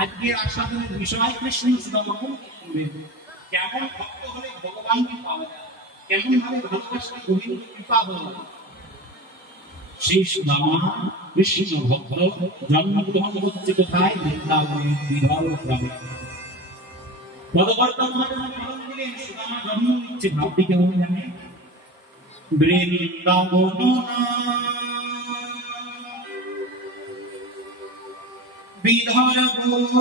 আজকের আস্বাদনের বিষয় কৃষ্ণ সুদামা কেমন ভক্ত হলে ভগবানকে পাওয়া যায়, কেমন ভাবে ভালোবাসলে গোবিন্দ কৃপা হল। সেই সুদামা কৃষ্ণ ভক্ত জন্মগ্রহণ হচ্ছে কোথায়? বৃন্দাবনের বিদর্ভ গ্রামে। পদবর্তন দিলেন সুদামা জন্ম নিচ্ছে, ভাবটি কেমন জানে? বৃন্দাবন বিদর্ভ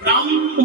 ব্রাহ্মণ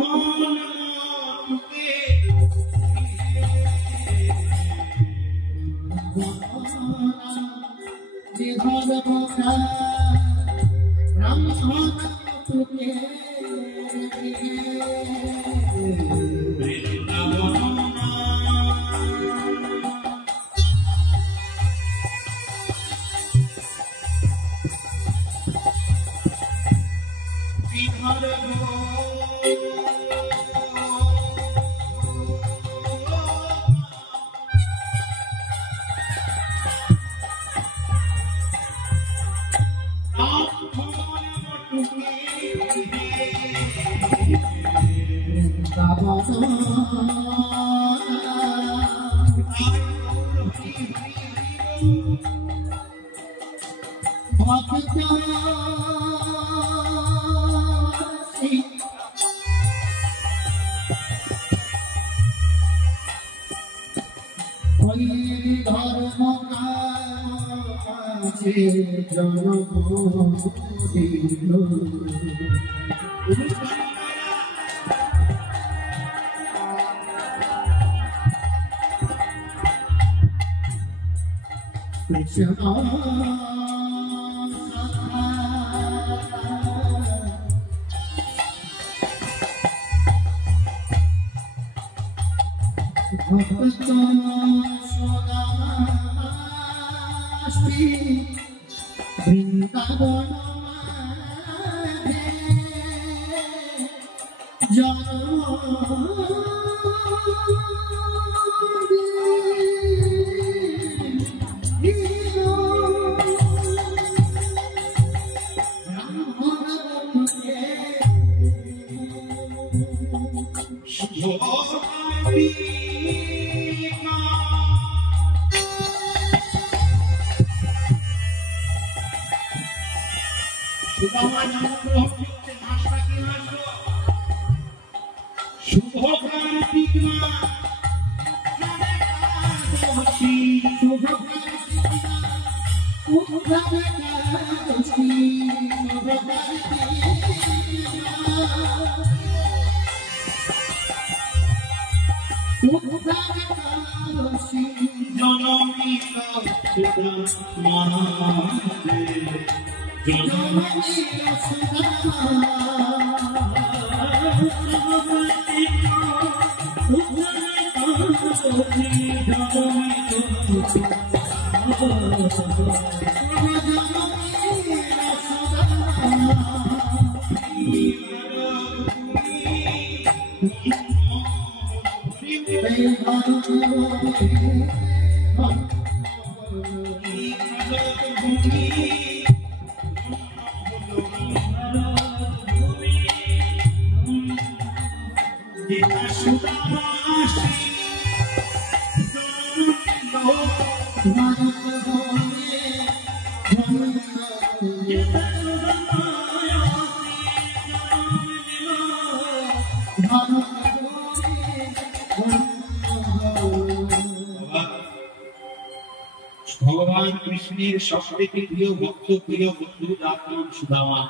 ভগবান কৃষ্ণের সবথেকে প্রিয় ভক্ত, প্রিয় বন্ধু তার নাম সুদামা।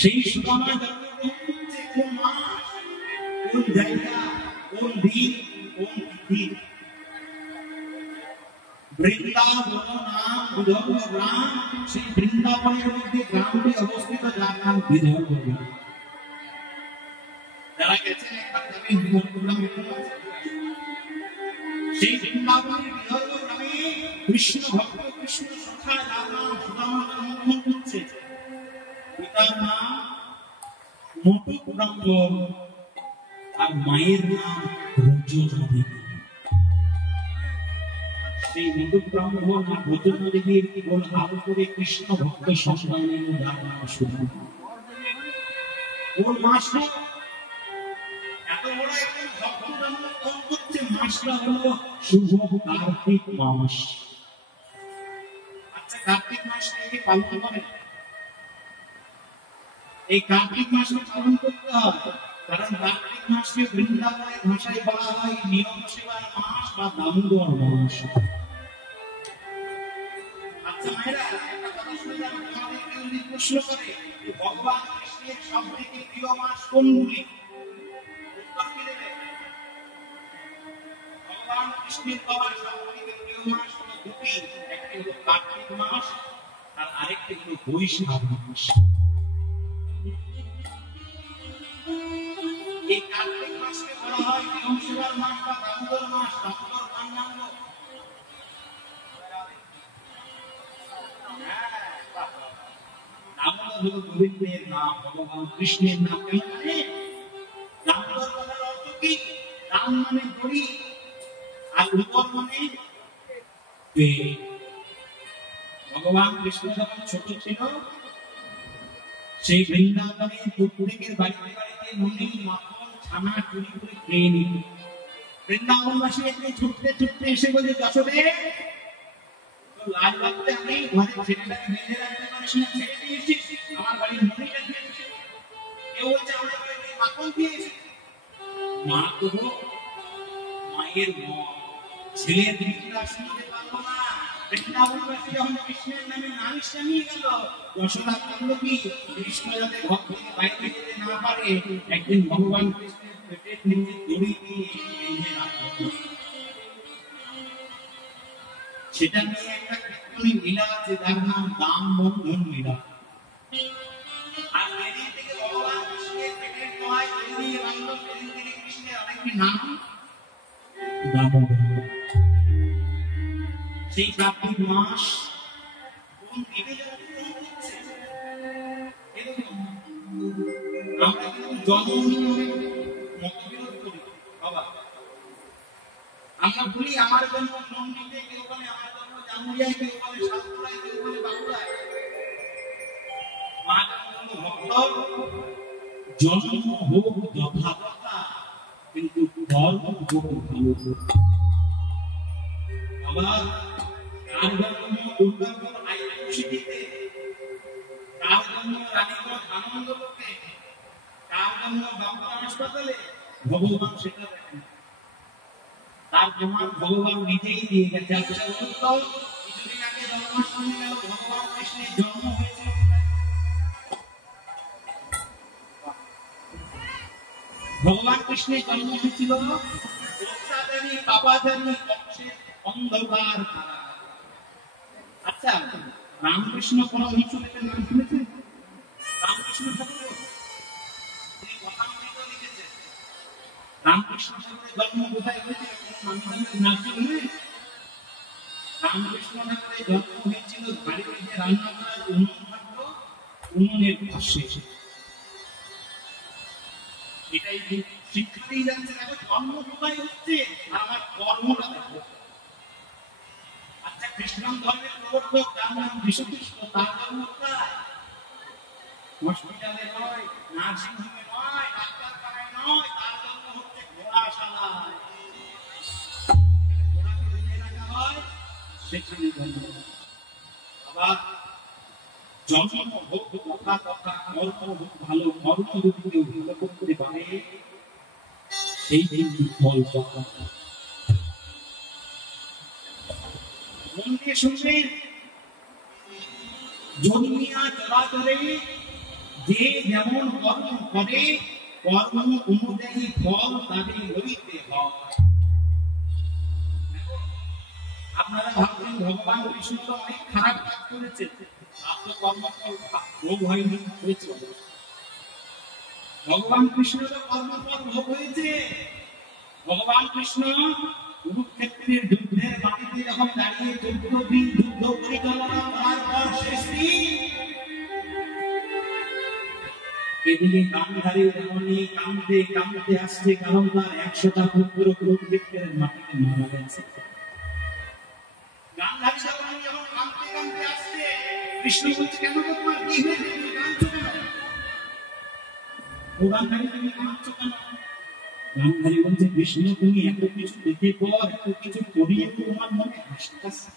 সেই সুদামা কোন মাস, কোন জায়গা, কোন দিন, কোন তিথি? বৃন্দাবন নাম বিদর্ভ গ্রাম। সেই বৃন্দাবনের মধ্যে গ্রামটি অবস্থিত, যার নাম বিদর্ভ গ্রাম। যারা গেছেন একবার যাবেন বিদর্ভ গ্রামে। সেই বৃন্দাবনের বিদর্ভ গ্রামে কৃষ্ণ ভক্ত, কৃষ্ণ সখা যার নাম সুদামা জন্মগ্রহণ করছে। পিতার নাম মোটু ব্রহ্ম আর মায়ের নাম রজনী। সেই মধু ব্রাহ্মণ আর রজনী দেবীর কোন আলো করে কৃষ্ণ ভক্ত সন্তানের নাম শুরু। ওর মাসটা এত বড় একজন ভক্ত জন্মগ্রহণ করছে, মাসটা হলো শুভ কার্তিক মাস। আচ্ছা, কার্তিক মাস কে পালন করে? এই কার্তিক মাসে পালন করতে হয়, কারণ কার্তিক মাসকে বৃন্দাবনের ভাষায় বলা হয় নিয়ম সেবার মাস বা দামোদর মাস। আচ্ছা মায়েরা, একটা কথা শুনে আমাদের কেউ যদি প্রশ্ন করে ভগবান কৃষ্ণের সব থেকে প্রিয় মাস কোনগুলি, উত্তর কি দেবে? ভগবান কৃষ্ণের বাবার সব থেকে প্রিয় মাস হলো দুটি, একটি হলো কার্তিক মাস আর আরেকটি হলো বৈশাখ মাস। এই কার্তিক মাসকে বলা হয় নিয়ম সেবার মাস বা দামোদর মাস। দামোদর কার নাম হলো? দামোদর হলো গোবিন্দের নাম, ভগবান কৃষ্ণের নাম। দামোদর কথার অর্থ কি? দাম মানে দড়ি আর উদর মানে পেট। ভগবান কৃষ্ণ যখন ছোট ছিল, সেই বৃন্দাবনে প্রত্যেকের বাড়িতে বাড়িতে ননি মাখন ছানা চুরি করে খেয়ে নিত। বৃন্দাবনবাসী একদিন ছুটতে ছুটতে এসে বলে, যশোদে লাল লাগতে আমি ঘরে ছেলেটাকে বেঁধে রাখতে পারিস না, ছেড়ে দিয়েছিস, আমার বাড়ির ননিটা খেয়েছিস। কেউ বলছে আমাদের বাড়িতে মাখন খেয়েছে। মা তো মায়ের মন, ছেলের দৃষ্টিটা শুনতে পারবো না। বৃন্দাবনবাসী যখন কৃষ্ণের নামে নালিশ নামিয়ে গেল, যশোদা করলো কি, কৃষ্ণ যাতে ঘর থেকে বাইরে যেতে না পারে, একদিন ভগবান কৃষ্ণের পেটের নিচে দড়ি দিয়ে বেঁধে রাখলো। সেটা নিয়ে একটা কীর্তনী লীলা আছে, যার নাম দাম বন্ধন লীলা। আর সেদিন থেকে ভগবান কৃষ্ণের পেটের তলায় দড়ি দিয়ে বাঁধল, সেদিন থেকে কৃষ্ণের আরেকটি নাম দামোদর। সেই কার্তিক মাস কোন দেবী জন্মগ্রহণ করছে? আমরা কিন্তু জন্ম নিয়ে মতবিরোধ করি বাবা। আমরা বলি আমার জন্ম নন্দিতে, কেউ বলে আমার জন্ম জামুরিয়ায়, কেউ বলে সাতপুরায়, কেউ বলে বাঁকুড়ায়। মা জন্ম ভক্ত, জন্ম হোক যথাযথা, কিন্তু ফল হোক ভালো। বাবা, কার জন্ম দুর্গাপুর আইটিউ সিটিতে, কার জন্ম রানীগঞ্জ আনন্দলোকে, কার জন্ম বাঁকুড়া হাসপাতালে, ভগবান সেটা দেখেন। তার প্রমাণ ভগবান নিজেই দিয়ে গেছে। আচ্ছা বলুন, কিছুদিন আগে জন্মাষ্টমী গেল, ভগবান কৃষ্ণের জন্ম হয়েছিল। ভগবান কৃষ্ণের জন্ম হয়েছিল অত্যাচারী পাপাচারী কংসের অন্ধকার কারাগারে। আচ্ছা, রামকৃষ্ণ পরমহংসদেবের নাম শুনেছেন? রামকৃষ্ণ ঠাকুর তিনি কথামৃত লিখেছেন। রামকৃষ্ণ ঠাকুরের জন্ম কোথায় হয়েছিল? রামকৃষ্ণ ঠাকুরের জন্ম হয়েছিল বাড়িতে যে রান্না করার উনুন থাকতো, উনুনের পাশে। এটাই শিক্ষা দিয়ে যাচ্ছে, দেখো জন্ম কোথায় হচ্ছে আর আমার কর্মটা দেখো। আচ্ছা, খ্রিস্টান ধর্মের প্রবর্তক যার নাম যীশুখ্রিস্ট, তার জন্ম কোথায়? হসপিটালে নয়, নার্সিংহোমে নয়, ডাক্তারখানায় নয়, তার জন্ম হচ্ছে ঘোড়াশালায়। ঘোড়াকে বেঁধে রাখা হয়, সেখানে জন্ম। আবার জন্ম হোক কথা কথা, কর্ম হোক ভালো। কর্ম যদি কেউ ভালো করতে পারে, সেই ফল পাওয়া। মন দিয়ে শুনবেন, জন্মিয়া চরাচরে যে যেমন কর্ম করে, কর্ম অনুযায়ী ফল তাদের লইতে হয়। আপনারা ভাবছেন ভগবান কৃষ্ণ তো অনেক খারাপ কাজ করেছে, আপনার কর্মফল ভোগ হয়নি, হয়েছে। ভগবান কৃষ্ণ তো কর্মফল ভোগ হয়েছে। ভগবান কৃষ্ণ কুরুক্ষেত্রের যুদ্ধের মাটিতে যখন দাঁড়িয়ে 14 দিন যুদ্ধ পরিচালনা করার পর শেষ দিন এদিকে গান্ধারী রমণী কাঁদতে কাঁদতে আসছে, কারণ তার 100টা পুত্র কুরুক্ষেত্রের মাটিতে মারা গেছে। গান্ধারী রমণী যখন কাঁদতে কাঁদতে আসছে, কৃষ্ণ বলছে, কেন তোমার কি হয়েছে, তুমি কাঁদছো কেন? ও গান্ধারী, তুমি কাঁদছো কেন? গান্ধারী বলছে, কৃষ্ণ তুমি এত কিছু দেখে পর, এত কিছু করিয়ে তোমার মনে হাসতেছে,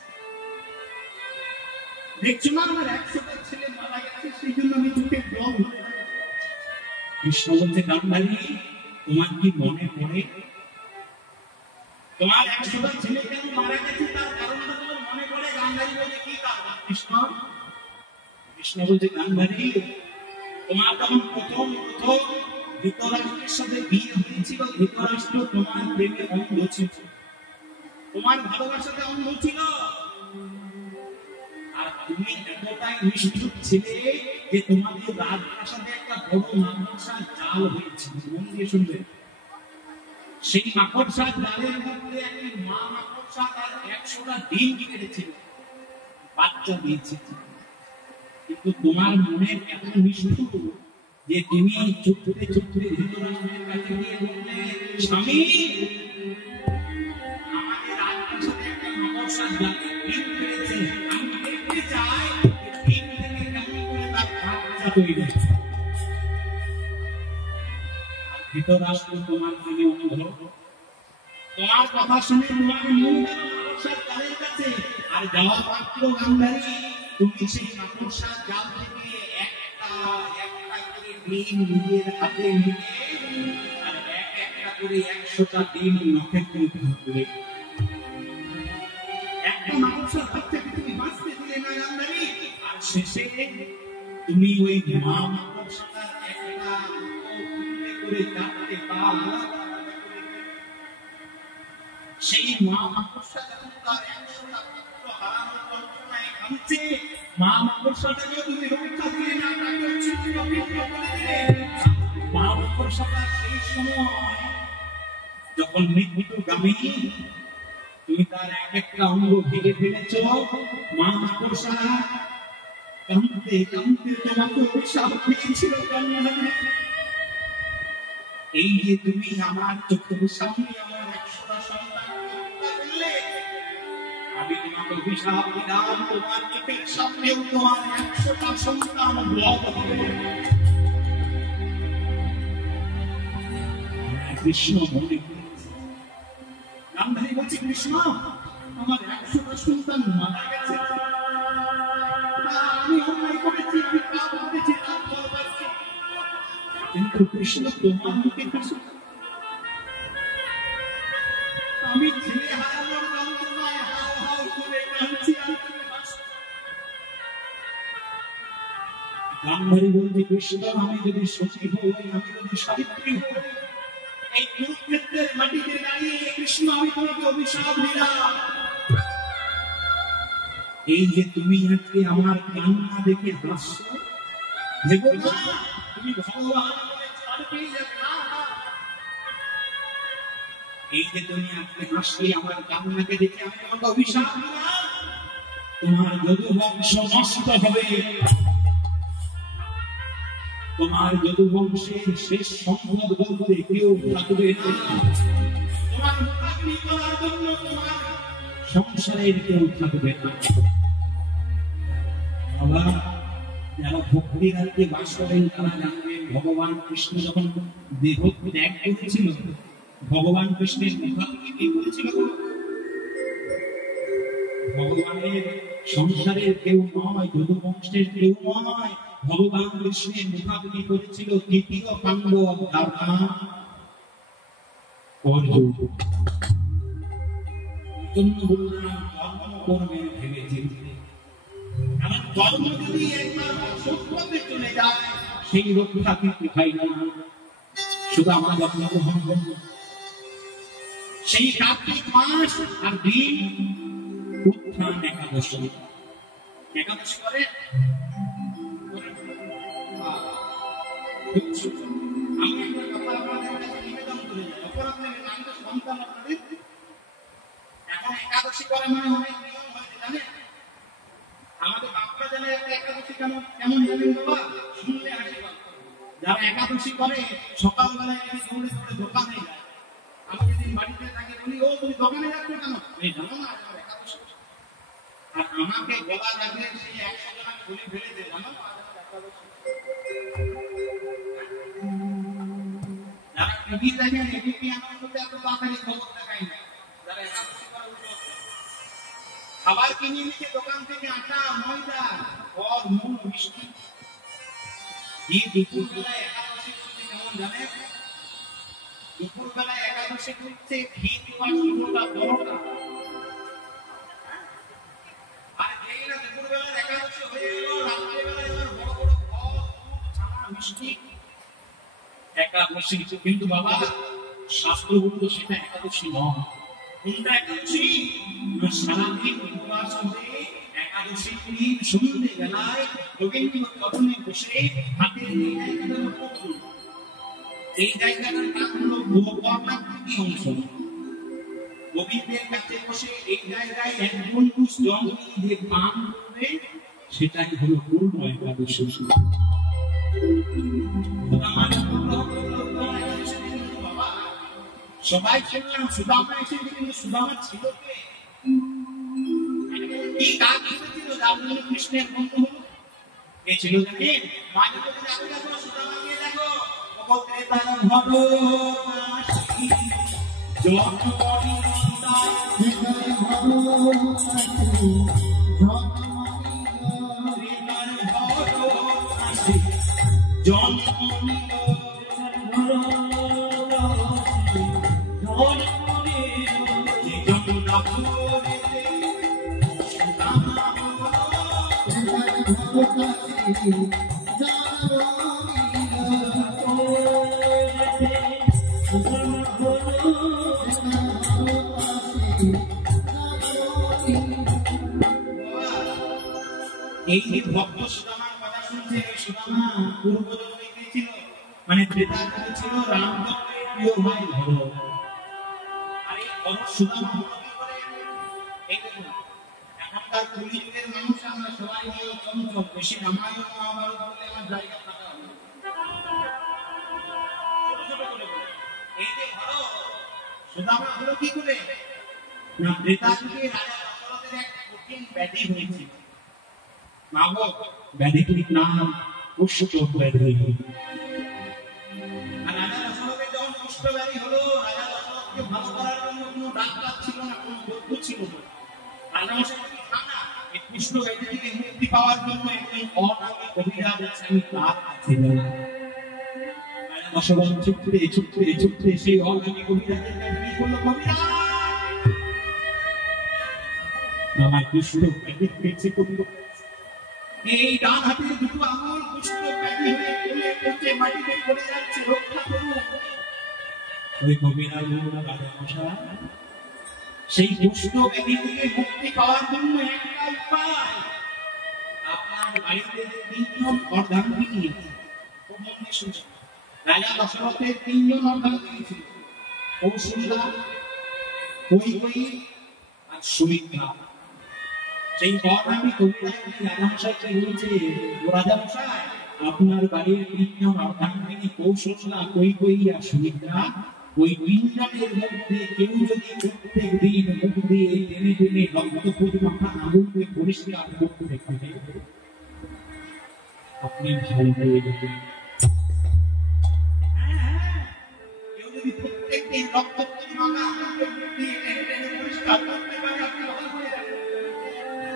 দেখছো না আমার 100টা ছেলে মারা গেছে, সেই জন্য আমি চোখে জল ধরে। কৃষ্ণ বলছে, গান্ধারী তোমার কি মনে পড়ে তোমার 100টা ছেলে কেন মারা গেছে, তার কারণটা তোমার মনে পড়ে? গান্ধারী বলছে, কি কারণ? কৃষ্ণ বলছে, গান্ধারী তোমার তখন প্রথম ধৃতরাষ্ট্রের সাথে বিয়ে হয়েছিল, ধৃতরাষ্ট্র তোমার প্রেমে অন্ধ ছিল, তোমার ভালোবাসাতে অন্ধ ছিল, আর তুমি এতটাই নিষ্ঠুর ছিলে যে তোমাদের রাজপ্রাসাদে একটা বড় মাকড়সার জাল হয়েছিল। মন দিয়ে শুনবে, সেই মাকড়সার জালের মধ্যে একটি মা মাকড়সা তার 100টা ডিম কেটেছিল, বাচ্চা দিয়েছিল, কিন্তু তোমার মনে এত নিষ্ঠুর যে তুমি চুপতে চুপতে ধৃতরাষ্ট্রের কাছে গিয়ে বললে, স্বামী আমাদের রাজপ্রাসাদে একটা মাকড়সার জালে ডিম কেটেছে, আমি দেখতে চাই ডিম থেকে কেমন করে তার বাচ্চা তৈরি হয়। ধৃতরাষ্ট্র তোমার প্রেমে অন্ধ, তোমার কথা শুনে তোমার মন গেল মাকড়সার জালের কাছে, আর যাওয়া মাত্র গান্ধারী তুমি সেই মাকড়সার জাল থেকে একটা করে ডিম নিজের হাতে নিয়ে, আর একটা করে 100টা ডিম নখের মধ্যে ধরে, একটা মাকড়সার হাত থেকে তুমি বাঁচতে দিলে না গান্ধারী, আর শেষে তুমি ওই মা মাকড়সাটার একটা করে 4টে পা সেই মা মাকড়সা যখন তার 100টা পুত্র হারানোর যন্ত্রণায় কাঁদছে, মা মাকড়সাটাকে তুমি রক্ষা দিলে না, তাকে ছিন্ন ভিন্ন করে দিলে। মা মাকড়সাটা সেই সময় যখন মৃত্যুগামী, তুমি তার একটা অঙ্গ ভেঙে ফেলেছ, মা মাকড়সা কাঁদতে কাঁদতে তোমাকে অভিশাপ দিয়েছিল, এই যে তুমি আমার চোখের সামনে আমার 100টা সন্তান হত্যা করলে, আমি তোমাকে অভিশাপ দিলাম, তোমার চোখের সামনেও তোমার 100টা সন্তান বধ হবে। কৃষ্ণ মনে করেছে, গান্ধারী বলছে, কৃষ্ণ আমার 100টা সন্তান মারা গেছে, আমি অন্যায় করেছি, আমি পাপ করেছি, কিন্তু কৃষ্ণ তোমার মুখে হাসি, আমি ছেলে হারানোর যন্ত্রণায় হাউ হাউ করে কাঁদছি, গান্ধারী বলছে, কৃষ্ণ আমি যদি সতী হই, আমি যদি সাবিত্রী হই, এই কুরুক্ষেত্রের মাটিতে দাঁড়িয়ে কৃষ্ণ আমি তোমাকে অভিশাপ দিলাম, এই যে তুমি আজকে আমার কান্না দেখে হাসছো, দেখো না তুমি ভগবান বলে ছাড় পেয়ে যাবে না, এই যে তুমি আজকে হাসলে আমার কান্নাকে দেখে আমি তোমাকে অভিশাপ দিলাম, তোমার যদুবংশ নষ্ট হবে, তোমার যদুবংশের শেষ সম্পদ বলতে কেউ থাকবে না, তোমার মোকাবিলা করার জন্য তোমার সংসারের কেউ থাকবে না। আবার যারা ভক্তি রাজ্যে বাস করেন তারা জানবেন, ভগবান কৃষ্ণ যখন দেহ ত্যাগ করেছিল, ভগবান কৃষ্ণের মুখাগ্নি কি করেছিল? ভগবানের সংসারের কেউ নয়, যদুবংশের কেউ নয়, ভগবান কৃষ্ণের মুখাগ্নি করেছিল তৃতীয় পাণ্ডব দাদা অর্জুন। জন্য বললাম ধর্ম করবে ভেবেছে, কারণ ধর্ম যদি একবার সত্যতে চলে যায় সেই রক্ষা কিন্তু হয় না। শুধু আমরা যত্ন গ্রহণ করব, সেই কার্তিক মাস আর দিন উত্থান একাদশী, একাদশী করে আমি একটা কথা আপনাদের কাছে নিবেদন করে যাই, অপরাধের নামটা সন্তান আপনাদের এখন একাদশী করে মানে অনেক নিয়ম হয়েছে জানেন। আমাদের বাপরা জানে একটা একাদশী কেমন কেমন জানেন বাবা, শুনলে হাসি পাবে। যারা একাদশী করে সকালবেলায় দৌড়ে দৌড়ে দোকানে যায়। আমি যেদিন বাড়িতে থাকি বলি, ও তুমি দোকানে যাচ্ছ কেন? এই জানো না আমার একাদশী। আর আমাকে গলা লাগলে সেই 100 জন আমি বলি ফেলে দেয়, জানো যারা টিভি দেখেন এবিপি আনন্দতে এত তাড়াতাড়ি খবর দেখায় না। যারা একাদশী করে খাবার কিনে নিচ্ছে দোকান থেকে, আটা, ময়দা, ফল, মূল, মিষ্টি। এই দুপুরবেলায় একাদশী করছে কেমন জানেন? দুপুরবেলায় একাদশী করছে ঘি দেওয়ার শুরুটা বড়টা। আর যেই না দুপুরবেলায় একাদশী হয়ে গেল, রাত্রিবেলায় এবার বড় বড় ফল, ছানা, মিষ্টি। একাদশী কিন্তু বাবা শাস্ত্র বলতো সেটা একাদশী নয়। কোনটা একাদশী? সারাদিন উপবাস করে একাদশীর দিন সন্ধ্যে বেলায় রবীন্দ্র ভবনে বসে হাতের এই জায়গাটার নাম হলো গোপনাকৃতি অংশ। গোবিন্দের কাছে বসে এই জায়গায় এক বন্ধু জল দিয়ে পান করবে, সেটাই হলো পূর্ণ একাদশী। সবাই শুনলাম সুদামা এসেছে, কিন্তু সুদামা ছিল কে? কি কাজ করেছিল যার জন্য কৃষ্ণের বন্ধু হলো? কে ছিল জানেন? মাঝে মধ্যে দেখো সুদামাকে দেখো, অবতার ভব কাশী জননী নন্দায় হৃদয় ভব কাশী জননী এই যে ভক্ত সুদামার কথা শুনছে, সুদামা পূর্বজন্মে কে ছিল? মানে ত্রেতাযুগে ছিল রামচন্দ্রের প্রিয় ভাই ভরত। আর এই ভরত সুদামা কি করে? এই দেখুন, এখনকার কলিযুগের মানুষ আমরা সবাই হলো চঞ্চল, বেশি রামায়ণ মহাভারত বলে আমার জায়গা থাকা হবে। এই যে ভরত সুদামা হলো কি করে? না, ত্রেতাযুগে রাজা দশরথের এক কঠিন ব্যাধি হয়েছিল। ব্যাধিটির নাম কুষ্ঠ ব্যাধি। রাজা দশরথের যখন কুষ্ঠ ব্যাধি হলো, রাজা দশরথকে ভালো করার জন্য কোনো ডাক্তার ছিল না, কোনো বৈদ্য ছিল না। রাজা এই কুষ্ঠ ব্যাধি থেকে মুক্তি পাওয়ার জন্য একজন অনামী কবিরাজ আছেন, তার কাছে গেলেন। রাজা দশরথ ছুটতে ছুটতে ছুটতে সেই অনামী কবিরাজের কাছে কি করলো? কবিরাজ, আমার কুষ্ঠ ব্যাধি পেয়েছে কবিরাজ। এই ডান হাতের দুটো আঙুল কুষ্ঠ ব্যাধি হয়ে গলে পচে মাটিতে পড়ে যাচ্ছে, রক্ষা করুন। ওই কবিরাজ বলল, রাজা মশাই, সেই কুষ্ঠ ব্যাধি থেকে মুক্তি পাওয়ার জন্য একটা উপায়। আপনার বাড়িতে যে 3 জন অর্ধাঙ্গিনী, রাজা দশরথের 3 জন অর্ধাঙ্গিনী ছিল, কৌশল্যা, কৈকেয়ী আর সুমিত্রা। সেই অর্ধাঙ্গী কবিরাজ রাজামশাইকে বলছে, রাজামশাই, আপনার বাড়ির 3 জন অর্ধাঙ্গিনী কৌশল্যা, কৈকেয়ী আর সুমিত্রা, ওই 3 জনের মধ্যে কেউ যদি প্রত্যেক দিন মুখ দিয়ে টেনে টেনে রক্তপুরি মাখা আগুনকে পরিষ্কার করতে পারে, আপনি ভালো হয়ে যাবেন। কেউ যদি প্রত্যেক দিন রক্তপুরি মাখা আগুনকে মুখ দিয়ে টেনে টেনে পরিষ্কার করতে পারে, আপনি ভালো হয়ে যাবেন।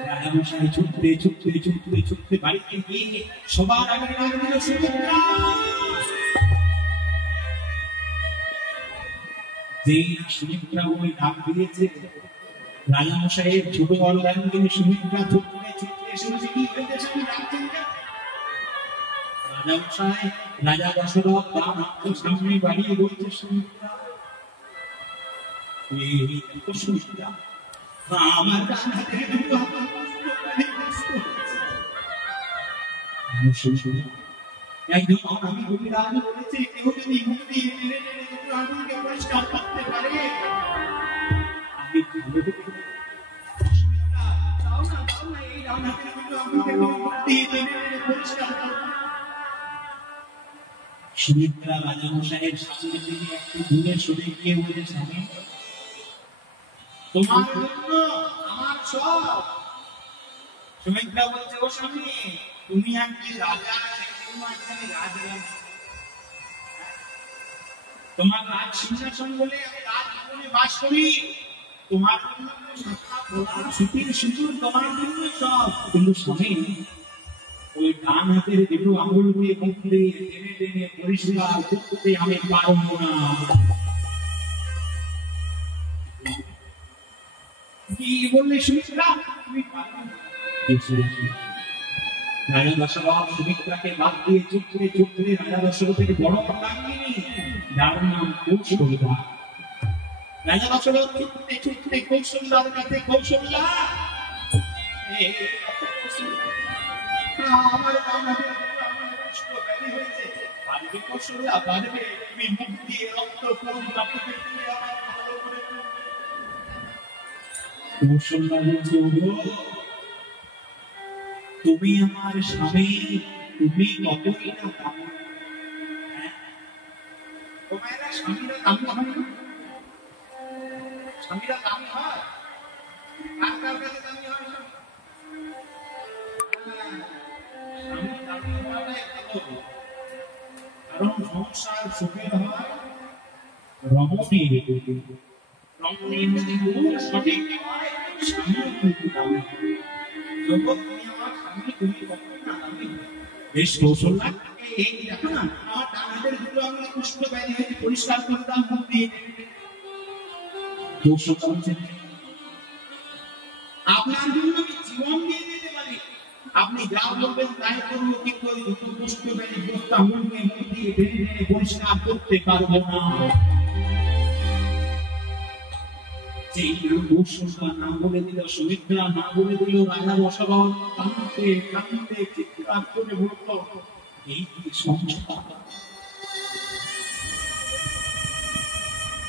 রাজামশাই ছুটতে ছুটতে ছুটতে ছুটতে বাড়িতে গিয়ে সবার আগে ডাক দিল, সুমিত্রা। যেই সুমিত্রা ওই ডাক দিয়েছে, রাজামশাইয়ের ছোট অর্ধাঙ্গিনী সুমিত্রা ছুটতে ছুটতে এসেছে। কি হয়েছে? ডাকছেন কেন? রাজামশাই, রাজা দশরথ তার হাত সামনে বাড়িয়ে বলছে, সুমিত্রা, সুমিত্রা, আমার ডান হাতের দুটো আঙুল একজন অনামী কবিরাজ বলেছে, কেউ যদি মুক্তি টেনে টেনে দুটো আঙুলকে পরিষ্কার করতে পারে, আমি ভালো হতে পারি। এই ডান হাতের দুটো আঙুলকে মুক্তি টেনে টেনে পরিষ্কার করতে। সুমিত্রা রাজামশাইয়ের সামনে থেকে একটু দূরে সরে গিয়ে বলে, স্বামী তোমার জন্য আমার সব। সুমিত্রা বলছে, ও স্বামী তুমি একটি রাজা, তোমার রাজ সিংহাসন বলে আমি রাজভবনে বাস করি, তোমার জন্য তোমার জন্য সব। কিন্তু স্বামী ওই ডান হাতের দুটো আঙুল দিয়ে মুখ দিয়ে টেনে টেনে পরিষ্কার করতে আমি পারবো না। কি বললে সুমিত্রা? তুমি পারবে না। রাজা দশরথ সুমিত্রাকে বাদ দিয়ে চুপড়ে চুপড়ে রাজা দশরথের বড় ডাকিনি, যার নাম কৌশল্যা। রাজা দশরথ চুপড়ে চুপড়ে কৌশল্যার কাছে, কৌশল্যা আমার হয়েছে, পারবে কৌশল্যা পারবে? তুমি মুখ দিয়ে রক্ত কৌশল্যা বলছে, তুমি আমার স্বামী, তুমি কতই না দামি। তোমার স্বামীরা দামি হয় না? স্বামীরা দামি হয়? কার কার কাছে দামি হয়? স্বামী দামি হওয়াটা একটা কথা, কারণ সংসার সুখের হয় রমণীর। রমণীর যদি গুণ সঠিক হয়, স্বামী কিন্তু দামি হয়। জগৎ তুমি আমার স্বামী, তুমি কখনো না দামি। বেশ কৌশল্যা, এই দেখো না আমার ডান হাতের দুটো আঙুলে কুষ্ঠ ব্যাধি হয়েছে, পরিষ্কার করে দাও মুখ দিয়ে। কৌশল্যা হচ্ছে, আপনার জন্য আমি জীবন দিয়ে দিতে পারি, আপনি যা বলবেন তাই করবো, কিন্তু ওই দুটো কুষ্ঠ ব্যাধি গ্রস্ত আঙুল দিয়ে মুখ দিয়ে টেনে টেনে পরিষ্কার করতে পারবো না। কৌশল্যা না বলে দিল, সুমিত্রা না বলে দিল, রাজা দশরথ কাঁদতে কাঁদতে চিৎকার করে বলল, এই কি সংসার,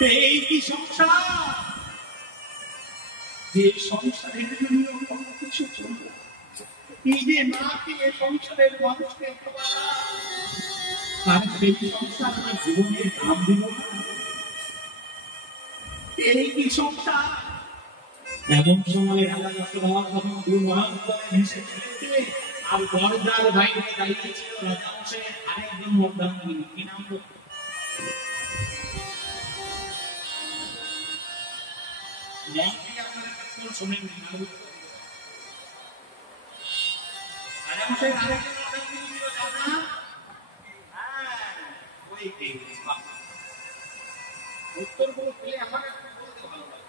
এই কি সংসার, যে সংসারের জন্য কত কিছু চলবে, এই যে না খেয়ে সংসারের মানুষকে আর সেই সংসার আমার জীবনের নাম দিব না, এই কি সংসার। এমন সময় রাজা দশরথ ভেসে চলেছে, আর দরজার বাইরে দাঁড়িয়ে ছিল রাজামশাইয়ের আরেকজন অর্ধাঙ্গিনী। কি নাম? শোনেন, রাজামশাইয়ের আরেকজন অর্ধাঙ্গিনী ছিল জানা? ওই উত্তরগুলো পেলে আমার বলতে ভালো লাগে।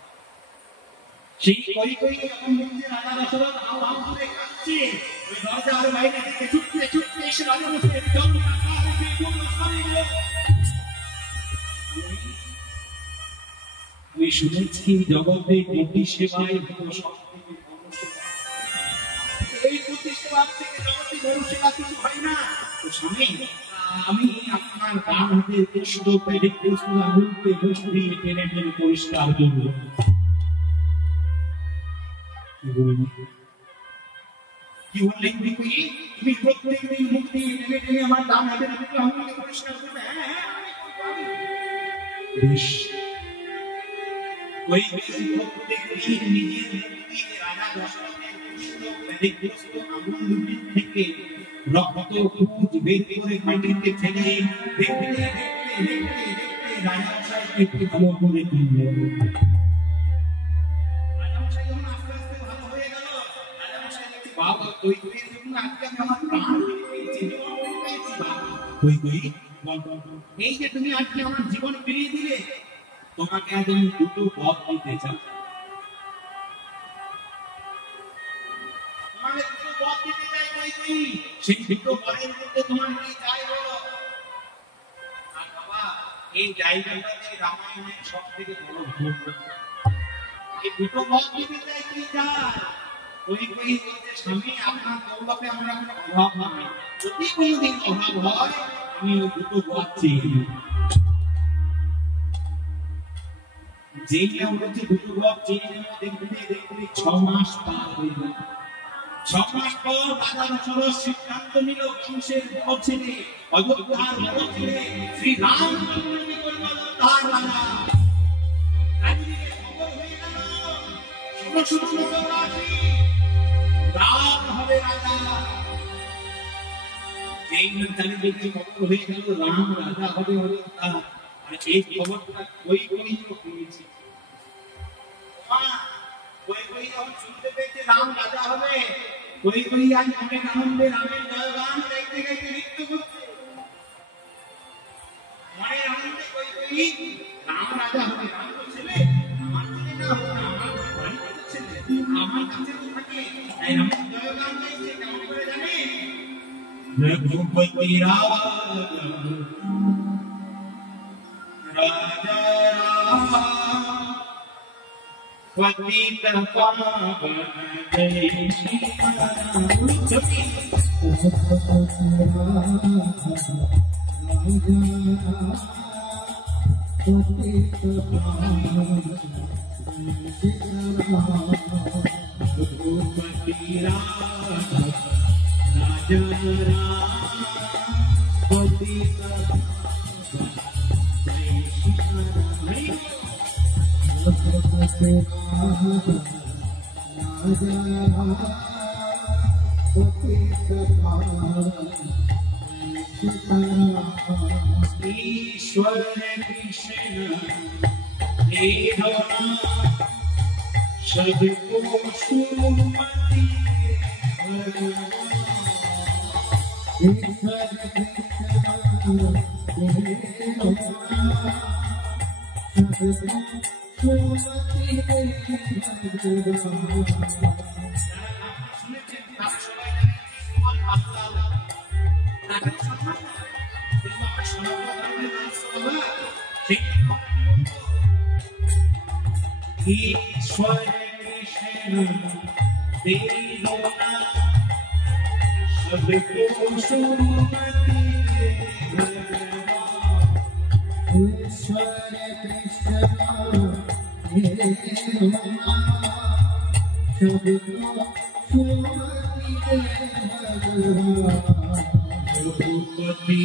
সেই কই কই যখন বলছে রাজা দশরথ আও আও করে কাঁদছে, ওই দরজার বাইরে থেকে ছুটতে ছুটতে এসে রাজামশাইয়ের জন্য আমি শুনেছি জগতে প্রতি সেবাই হলো সবথেকে বড় সেবা। এই প্রতি সেবার থেকে জগতে বড় সেবা কিছু হয় না। তো স্বামী, আমি আপনার ডান হাতে কষ্ট পেটে কষ্ট আঙুলকে ঘষিয়ে টেনে টেনে পরিষ্কার করব। কি বললেন? তুমি প্রত্যেকদিন মুখ দিয়ে টেনে টেনে আমার ডান হাতের দুটো আঙুলকে পরিষ্কার করবে? বেশ, ওই প্রত্যেকদিন নিজের মুখ দিয়ে রাজা দশরথের কষ্ট ব্যাধিগ্রস্ত আঙুল দুটি থেকে রক্ত পুঁজ বের করে মাটিতে ফেলে দেখতে দেখতে দেখতে দেখতে রাজামশাইকে একটু ভালো করে তুলল। রাজামশাই যখন আস্তে আস্তে ভালো হয়ে গেল, রাজামশাই দেখতে, বাবা ওই জন্য আজকে আমি আমার প্রাণ পেয়েছি, জীবন পেয়েছি। ওই এই যে তুমি আজকে আমার জীবন ফিরিয়ে দিলে, তোমাকে আজ আমি দুটো পথ দিতে চাই। সেই দুটো পথের মধ্যে তোমার কি চাই বলো? আর বাবা, এই জায়গাটা হচ্ছে রামায়ণের সব থেকে বড় ভুল। এই দুটো পথ দিতে চাই, কি চাই? ওই বলছে, স্বামী আপনার দৌলতে আমরা কোনো অভাব নাই, যদি কোনোদিন অভাব হয় আমি ওই দুটো পথ চেয়ে নিই। যেই না বলছে দুটো পথ চেয়ে নেব, দেখতে দেখতে 6 মাস পার হয়ে যাবে। ছমাস পর রাজা দশরথ সিদ্ধান্ত নিল বংশের বড় ছেলে অযোধ্যার বড় ছেলে শ্রী রামচন্দ্রকে করল তার রাজা। চারিদিকে খবর হয়ে গেল, শোনো শোনো নগরবাসী, রাম হবে রাজা। এই চারিদিকে খবর হয়ে গেল রাম রাজা হবে অযোধ্যা। আর এই খবরটা কই পেয়েছে, কই যখন শুনতে পেয়েছে রাম রাজা হবে, কই আজ অনেক আনন্দে রামের জয়গান গাইতে গাইতে নৃত্য করছে। মনের আনন্দে কই রাম রাজা হবে। রাম তো ছেলে, আমার ছেলে না হোক না, আমার বাড়িতে ছেলে, আমার কাছে তো থাকে, তাই রামের জয়গান গাইছে। কেমন করে জানে? রঘুপতি রাজা রাজা पतित पावन जय सीताराम। ईश्वर कृष्ण सबको सुमति ईश्वर कृष्ण देना सबको सुमति ईश्वर कृष्ण रघुपति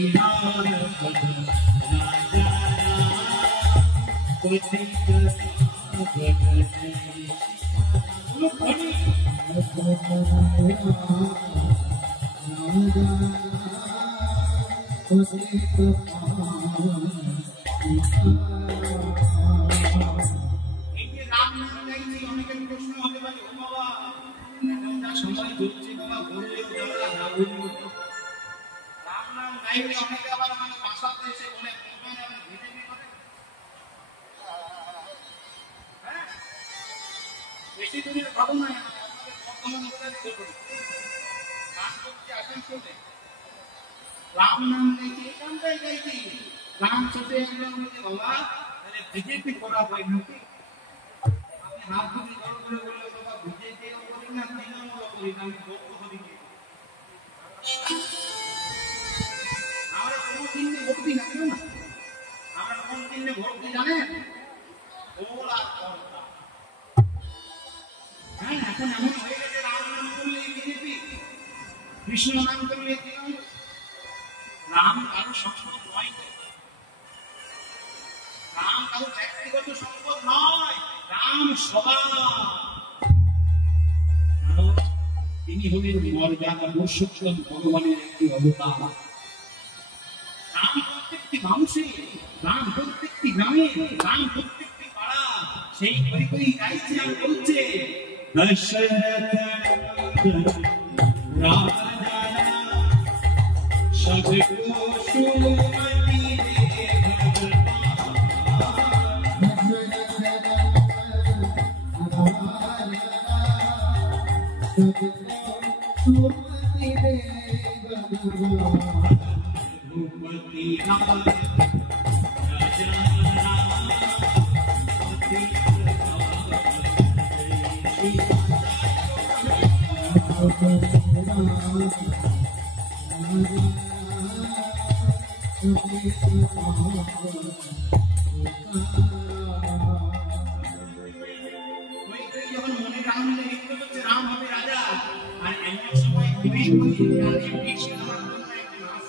राम नाम गाइছি কামটাই গাইছি রাম সাথে একদম বলতে বাবা তাহলে বিজেপি করা হয় নাকি আপনি হাত তুলে করে বলে বাবা বিজেপি করি না তৃণমূল করি না আমি ভোট করি না আমরা কোন দিনে ভোট দিই না কেন না আমরা কোন দিনে ভোট দিই জানেন ওলা করতা হ্যাঁ এখন এমন হয়ে গেছে রাম নাম করলে বিজেপি কৃষ্ণ নাম করলে তৃণমূল রাম কারো সম্পদ নয়, রাম কারো ব্যক্তিগত সম্পদ নয়, রাম সবার। তিনি হলেন মর্যাদা পুরুষোত্তম ভগবানের একটি অবতার। রাম প্রত্যেকটি মানুষে, রাম প্রত্যেকটি গ্রামে, রাম প্রত্যেকটি পাড়া সেই করি গাইছে আর বলছে দশরথ রাজা सबको सुमति दे রাম হবে রাজা আর কই কই জানে বিষ খাওয়ার জন্য একটা নাচ।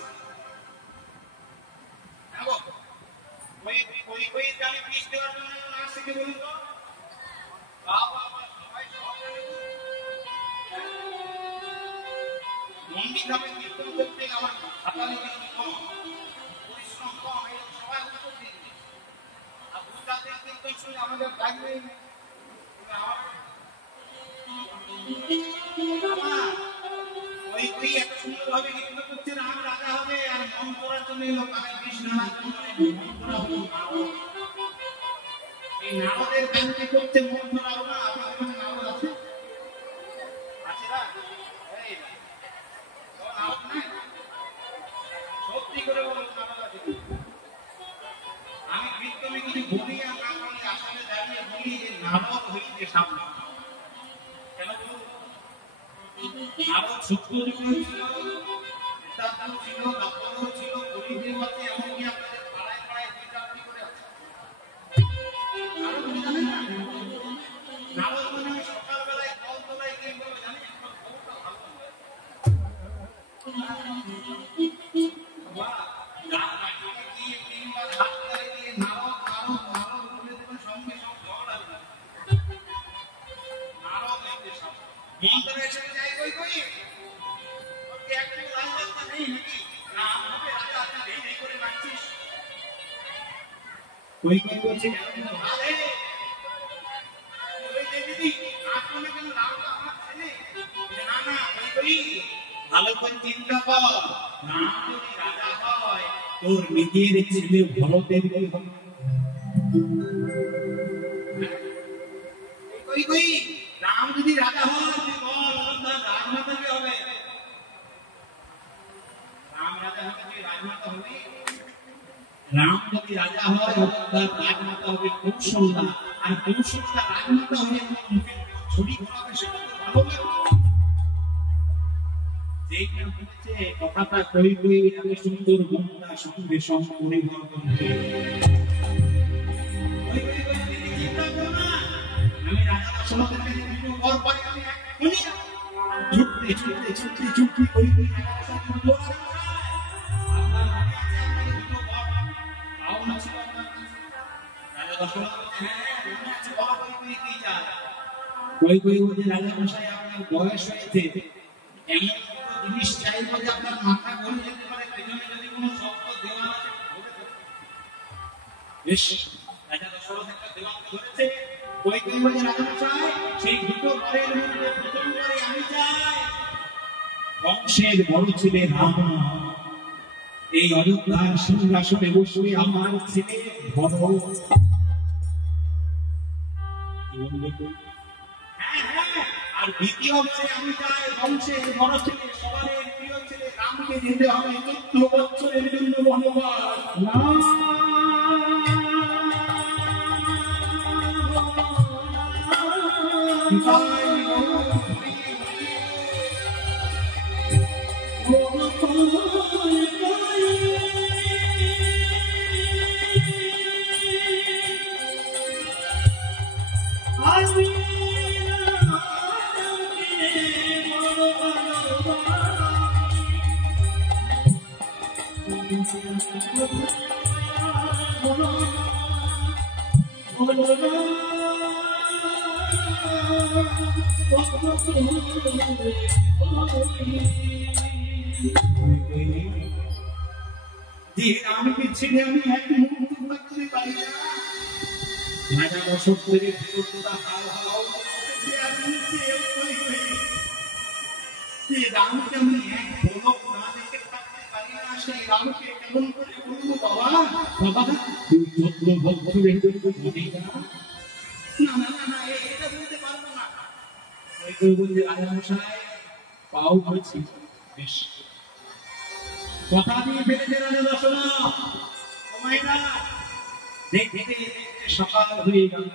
দেখো কই কই কই জানে বিষ দেওয়ার জন্য নাচ শিখে বলুন তো। বাবা সবাই মন্দিরভাবে কীর্তন করতে আমার হাতালে কম পরিশ্রম কম, এই সবাই উত্তর দিচ্ছে। আর দুটাতে কীর্তন শুনে আমাদের লাগবে ওই ওই এত সুন্দরভাবে কীর্তন করছে রাম রাজা হবে আর মন করার জন্য লোক আগে কৃষ্ণ মন করা হলো এই নারদের গানকে করতে মন করা হলো না। আপনাদের কাছে নারদ আছে? আছে না? এই নারদ নাই? সত্যি করে বলুন নারদ আছে? আমি কীর্তনে কিছু বলি আর না বলি আসলে দাঁড়িয়ে বলি যে নারদ হইতে সামনে। কেন নারদ সত্যযুগ ছিল, নেতাও ছিল, ডাক্তারও ছিল, গরিবদের মধ্যে এমনকি আপনাদের পাড়ায় পাড়ায় দুইটা করে আছে। নারদ জানেন না? নারদ মানে সকালবেলায় কলতলায় গিয়ে বলবে জানি আপনার খবরটা ভালো নয়। গিয়ে তিনবার হাত করে দিয়ে নারদ নারদ নারদ বলে দেবেন, সঙ্গে সঙ্গে জল আসবে। নারদ হইতে সামনে মন্ত্রে এসে যাই কই কই ওকে একটু রাজা নেই নাকি না হবে রাজা আপনি নেই নেই করে রাখছিস কই কই বলছে আরে ওই যে দিদি আপনি কেন রাম আমার ছেলে না না কই কই ভালো করে চিন্তা কর, রাম যদি রাজা হয় তোর নিজের ছেলে ভরতের কি হবে? কই কই রাম যদি রাজা হয় রাজমাতা কি হবে? রাম রাজা হবে রাজমাতা হবে। রাম যদি রাজা হয় রাজমাতা হবে কৌশল্যা, আর কৌশল্যা রাজমাতা হয়ে ছড়ি ঘোরাবে সেটা তো ভালো লাগবে। যেখানে হচ্ছে কথাটা কই কই এত সুন্দর ঘটনা সঙ্গে সঙ্গে পরিবর্তন হয়ে চিন্তা করো না আমি রাজা দশরথের কাছে দুটো বর পাই আমি এখনই ছুটতে ছুটতে ছুটতে ছুটতে কই কই রাজা দশরথ আপনার মনে আছে আপনাকে দুটো বর পাও না ছিল রাজা দশরথ হ্যাঁ মনে আছে বড় কই কই কি চায় কই কই বলে রাজা মশাই আপনার বয়স হয়েছে এমন জিনিস চাইবো যে আপনার মাথা ঘুরে যেতে পারে, পেছনে যদি কোনো শক্ত দেওয়াল আছে বেশ রাজা দশরথ একটা দেওয়াল ধরেছে কই কই বলে রাজা মশাই সেই দুটো বরের মধ্যে প্রথম বরে আমি চাই বংশের বড় ছেলে রাম এই অযোধ্যার সিংহাসনে বসবে আমার ছেলে ভরত। আর দ্বিতীয় বছরে আমি চাই বংশের বড় ছেলে সবার প্রিয় ছেলে রামকে যেতে হবে 14 বছরের জন্য বনবাস। রামকে ছেড়ে আমি এক মুহূর্ত থাকতে পারি না। রাজা দশরথের রামকে আমি এক পলক না দেখে থাকতে পারি না, সেই রামকে কেমন করে বলবো বাবা বাবা তুই 14 বছরের জন্য বলি না না না না এটা বলতে পারবো না। ওই বলছে রাজা মশাই পাও হয়েছি বেশ কথা দিয়ে ফেলেছে রাজা দশরথ সময় না দেখতে দেখতে সকাল হয়ে গেল।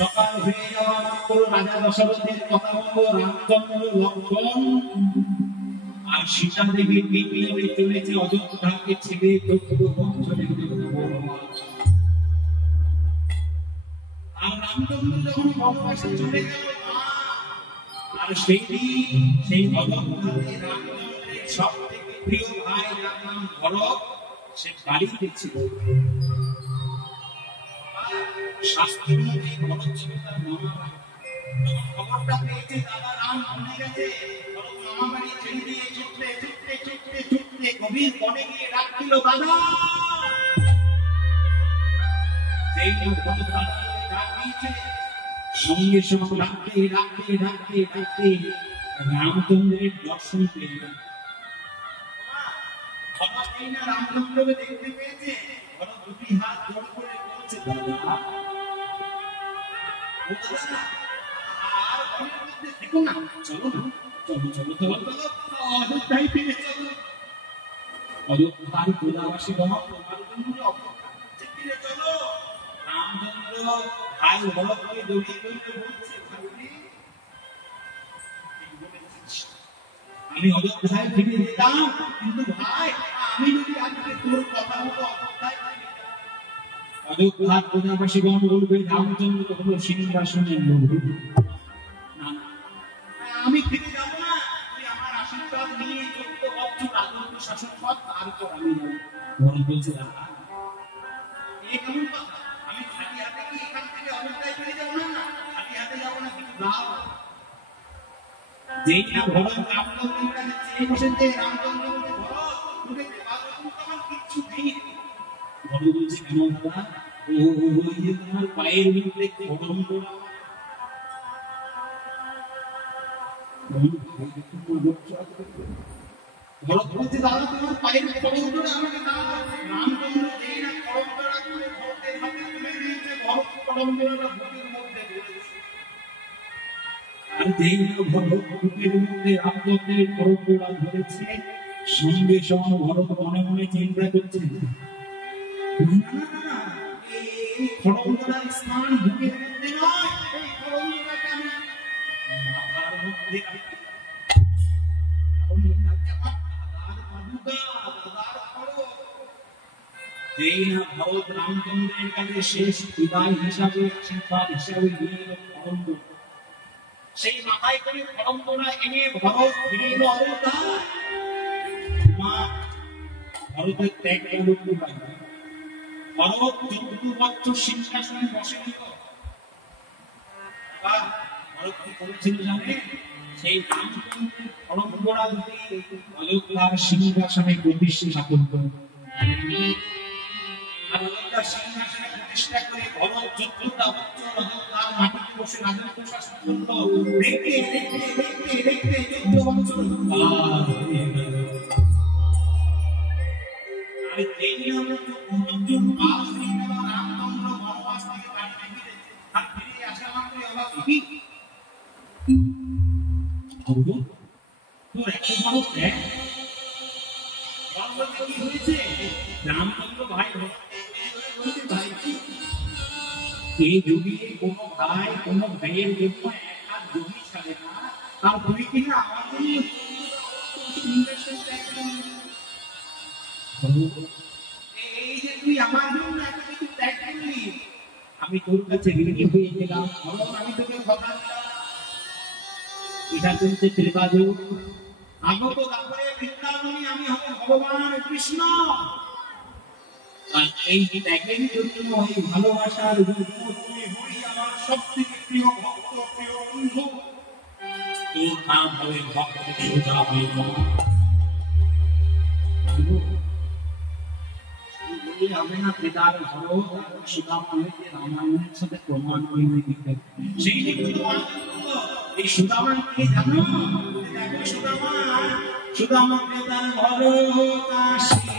সকাল হয়ে যাওয়া মাত্র রাজা দশরথের কথা মতো রামচন্দ্র লক্ষ্মণ আর সীতা দেবী পিপিলিতে চলেছে অযোধ্যাকে ছেড়ে 14 বছরের জন্য বনবাস। আর রামচন্দ্র যখন বনবাসে চলে গেল আর সেই দিন সেই অযোধ্যাতে রামচন্দ্রের সব থেকে প্রিয় ভাই যার নাম ভরত, সে বাড়িতে ছিল। শাস্ত্র অনুযায়ী ভরত ছিল তার মামা বাড়ি। যখন খবরটা পেয়েছে দাদা রাম মরে গেছে, ভরত মামা বাড়ি ছেড়ে দিয়ে ছুটতে ছুটতে ছুটতে ছুটতে গভীর বনে গিয়ে ডাকছিল দাদা। সেই ভরত দাদা ডাক দিয়েছে, সঙ্গে সঙ্গে ডাকতে ডাকতে ডাকতে ডাকতে রামচন্দ্রের দর্শন পেল। ভরত এই না রামচন্দ্রকে দেখতে পেয়েছে, ভরত দুটি হাত জোড় করে বলছে দাদা আর বনের মধ্যে থেকো না, চলো না, চলো চলো চলো চলো অযোধ্যায় ফিরে চলো। অযোধ্যার প্রজাবাসী গণ তোমার জন্য অপেক্ষা করছে, ফিরে চলো। রামচন্দ্র ভাই ভরতকে জড়িয়ে ধরে বলছে, আমি অযোধ্যায় ফিরে যেতাম, কিন্তু ভাই আমি যদি আজকে তোর কথা মতো অযোধ্যায় ফিরে যেতাম, অযোধ্যার প্রজাবাসীগণ বলবে রামচন্দ্র হলো সিংহাসনের লোক। না না, আমি ফিরে যাবো না, তুই আমার আশীর্বাদ নিয়ে 14 বছর রাজত্ব শাসন কর, তারপর আমি যাবো। ভরত বলছে দাদা এই কেমন কথা, আমি খালি হাতে কি এখান থেকে অযোধ্যায় ফিরে যাবো না, খালি হাতে যাবো না, কিছু দাও। যেই না ভরত রামচন্দ্রের কাছে চেয়ে বসেছে, রামচন্দ্র বলছে ভরত তোকে দেবার মতো আমার কিচ্ছু নেই। ভরত বলছে কেন দাদা, ওই যে তোমার পায়ের মধ্যে খড়ম করা। ভরত বলছে দাদা তোমার পায়ের খড়ম করে আমাকে দাও। রামচন্দ্র যেই না খড়ম করা করে ভরতের হাতে তুলে দিয়েছে, ভরত খড়ম করাটা বুকের মধ্যে ধরেছে। আর যেই না ভরত বুকের মধ্যে রামচন্দ্রের খড়ম করা ধরেছে, সঙ্গে সঙ্গে ভরত মনে মনে চিন্তা করছে খড়মগড়ার স্থান বুকের মধ্যে নয়, এই খড়মগড়াকে আমি মাথার মধ্যে রাখি। যেই না ভরত রামচন্দ্রের কাছে শেষ বিদায় হিসাবে আশীর্বাদ হিসাবে নিয়ে এলো খড়মগড়া, সেই মাথায় করে খড়মগড়া এনে ভরত ফিরে এলো অযোধ্যায়। মা ভরতের ত্যাগ গেল কোথায়? ভরত 14 বছর সিংহাসনে বসে ছিল। ভরত কি করেছিল জানেন? সেই রামচন্দ্রের খড়মগড়া দিয়ে অযোধ্যার সিংহাসনে প্রতিষ্ঠা করল। আর অযোধ্যার সিংহাসনে প্রতিষ্ঠা করে ভরত 14টা বছর অযোধ্যার মাটিতে বসে রাজত্ব শাসন করল। দেখতে দেখতে দেখতে দেখতে 14 বছর আর যেই আমরা 14 বছর কাজ হয়ে গেল, রামচন্দ্র বনবাস থেকে বাড়িতে ফিরেছে। আর ফিরে আসা মাত্র আবার কি হলো? তোর এত বড় ত্যাগ, বনবাসে কি হয়েছে? রামচন্দ্র ভাই বলছে ভাই এই যুগে কোনো ভাই কোনো ভাইয়ের জন্য এক হাত জমি ছাড়ে না, আর তুই কিনা আমার জন্য এই যে তুই আমার জন্য এত কিছু ত্যাগ করলি, আমি তোর কাছে ঋণী হয়ে গেলাম। আমি তোকে কথা দিলাম, এটা চলছে ত্রেতাযুগ। আগত তারপরে বৃন্দাবনে আমি হব ভগবান কৃষ্ণ। আর এই ত্যাগের জন্য, এই ভালোবাসার জন্য তুমি হই আমার সব থেকে প্রিয় ভক্ত, প্রিয় বন্ধু। তোর নাম হবে ভক্ত সুদামা। হবে না পিতার ভরত সুদামা হইতে রামায়ণের সাথে প্রমাণ হইবে দিতে। সেই যে এই সুদামা কি জানো? দেখো সুদামা, সুদামা পিতার ভরত আসি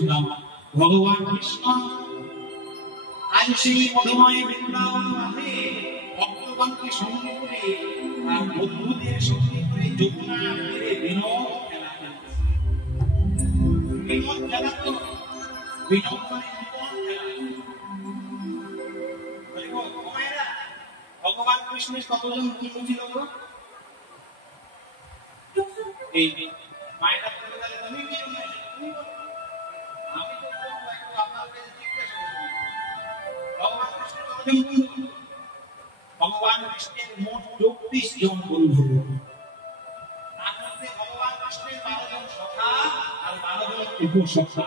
জন্ম ভগবান কৃষ্ণ আজ সেই মধুময় বৃন্দাবন মাঠে ভক্তগণকে সঙ্গে করে আর বন্ধুদের সঙ্গে করে যমুনা তীরে বিনোদ খেলা খেলছে। বিনোদ খেলা তো বিনোদ মানে ভগবান কৃষ্ণের কতজন বন্ধু ছিল গো? এই মায়েরা বলে গেলে তুমি কি আমি তো আপনার কাছে জিজ্ঞাসা করি ভগবান কৃষ্ণের কতজন বন্ধু? ভগবান কৃষ্ণের মোট 34 জন বন্ধু। তার মধ্যে ভগবান কৃষ্ণের 12 জন সখা আর 12 জন উপসখা।